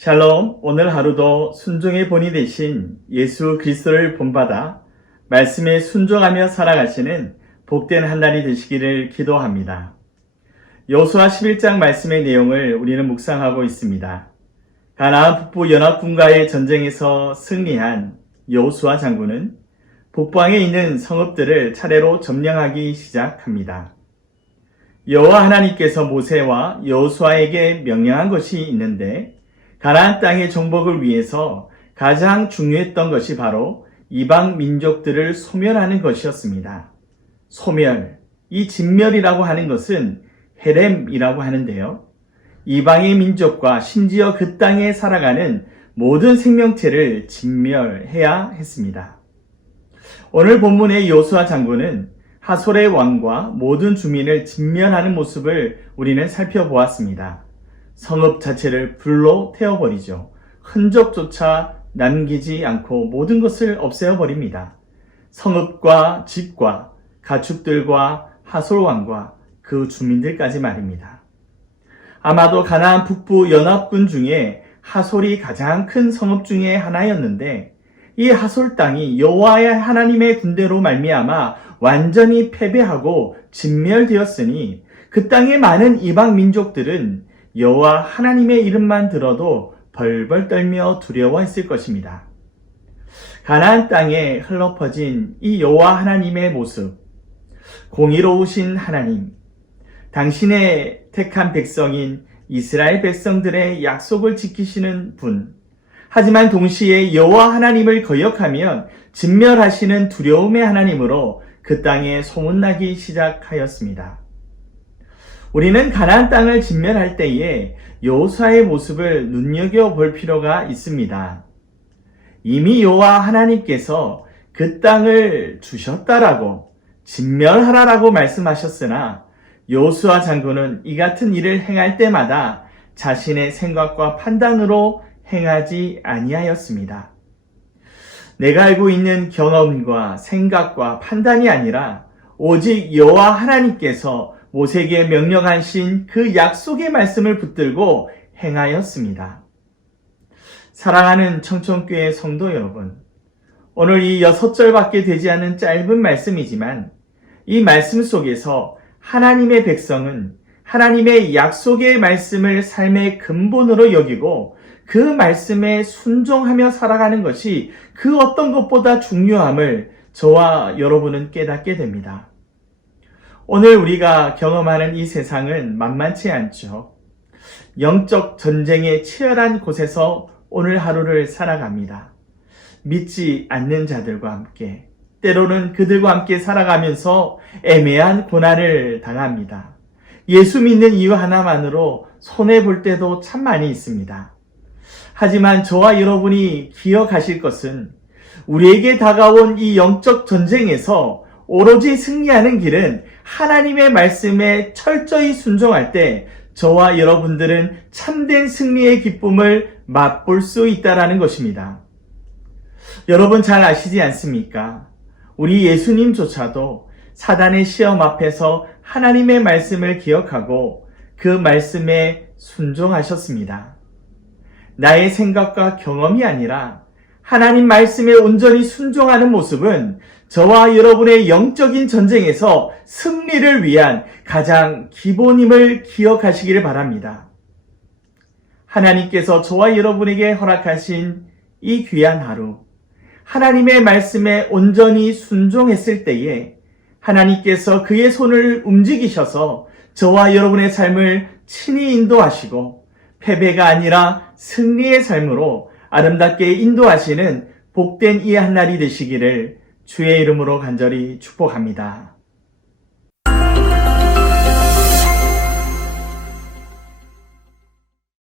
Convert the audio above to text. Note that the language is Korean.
샬롬, 오늘 하루도 순종의 본이 되신 예수 그리스도를 본받아 말씀에 순종하며 살아가시는 복된 한 날이 되시기를 기도합니다. 여호수아 11장 말씀의 내용을 우리는 묵상하고 있습니다. 가나안 북부 연합군과의 전쟁에서 승리한 여호수아 장군은 북방에 있는 성읍들을 차례로 점령하기 시작합니다. 여호와 하나님께서 모세와 여호수아에게 명령한 것이 있는데 가나안 땅의 정복을 위해서 가장 중요했던 것이 바로 이방 민족들을 소멸하는 것이었습니다. 소멸, 이 진멸이라고 하는 것은 헤렘이라고 하는데요. 이방의 민족과 심지어 그 땅에 살아가는 모든 생명체를 진멸해야 했습니다. 오늘 본문의 여호수아 장군은 하솔의 왕과 모든 주민을 진멸하는 모습을 우리는 살펴보았습니다. 성읍 자체를 불로 태워버리죠. 흔적조차 남기지 않고 모든 것을 없애어버립니다. 성읍과 집과 가축들과 하솔왕과 그 주민들까지 말입니다. 아마도 가나안 북부 연합군 중에 하솔이 가장 큰 성읍 중에 하나였는데 이 하솔 땅이 여호와의 하나님의 군대로 말미암아 완전히 패배하고 진멸되었으니 그 땅의 많은 이방 민족들은 여호와 하나님의 이름만 들어도 벌벌 떨며 두려워했을 것입니다. 가나안 땅에 흘러퍼진 이 여호와 하나님의 모습, 공의로우신 하나님, 당신의 택한 백성인 이스라엘 백성들의 약속을 지키시는 분, 하지만 동시에 여호와 하나님을 거역하면 진멸하시는 두려움의 하나님으로 그 땅에 소문나기 시작하였습니다. 우리는 가나안 땅을 진멸할 때에 여호수아의 모습을 눈여겨볼 필요가 있습니다. 이미 여호와 하나님께서 그 땅을 주셨다라고 진멸하라라고 말씀하셨으나 여호수아 장군은 이 같은 일을 행할 때마다 자신의 생각과 판단으로 행하지 아니하였습니다. 내가 알고 있는 경험과 생각과 판단이 아니라 오직 여호와 하나님께서 모세에게 명령하신 그 약속의 말씀을 붙들고 행하였습니다. 사랑하는 청천교회 성도 여러분, 오늘 이 6절밖에 되지 않은 짧은 말씀이지만 이 말씀 속에서 하나님의 백성은 하나님의 약속의 말씀을 삶의 근본으로 여기고 그 말씀에 순종하며 살아가는 것이 그 어떤 것보다 중요함을 저와 여러분은 깨닫게 됩니다. 오늘 우리가 경험하는 이 세상은 만만치 않죠. 영적 전쟁의 치열한 곳에서 오늘 하루를 살아갑니다. 믿지 않는 자들과 함께, 때로는 그들과 함께 살아가면서 애매한 고난을 당합니다. 예수 믿는 이유 하나만으로 손해볼 때도 참 많이 있습니다. 하지만 저와 여러분이 기억하실 것은 우리에게 다가온 이 영적 전쟁에서 오로지 승리하는 길은 하나님의 말씀에 철저히 순종할 때 저와 여러분들은 참된 승리의 기쁨을 맛볼 수 있다는 것입니다. 여러분 잘 아시지 않습니까? 우리 예수님조차도 사단의 시험 앞에서 하나님의 말씀을 기억하고 그 말씀에 순종하셨습니다. 나의 생각과 경험이 아니라 하나님 말씀에 온전히 순종하는 모습은 저와 여러분의 영적인 전쟁에서 승리를 위한 가장 기본임을 기억하시기를 바랍니다. 하나님께서 저와 여러분에게 허락하신 이 귀한 하루, 하나님의 말씀에 온전히 순종했을 때에 하나님께서 그의 손을 움직이셔서 저와 여러분의 삶을 친히 인도하시고 패배가 아니라 승리의 삶으로 아름답게 인도하시는 복된 이 한 날이 되시기를 주의 이름으로 간절히 축복합니다.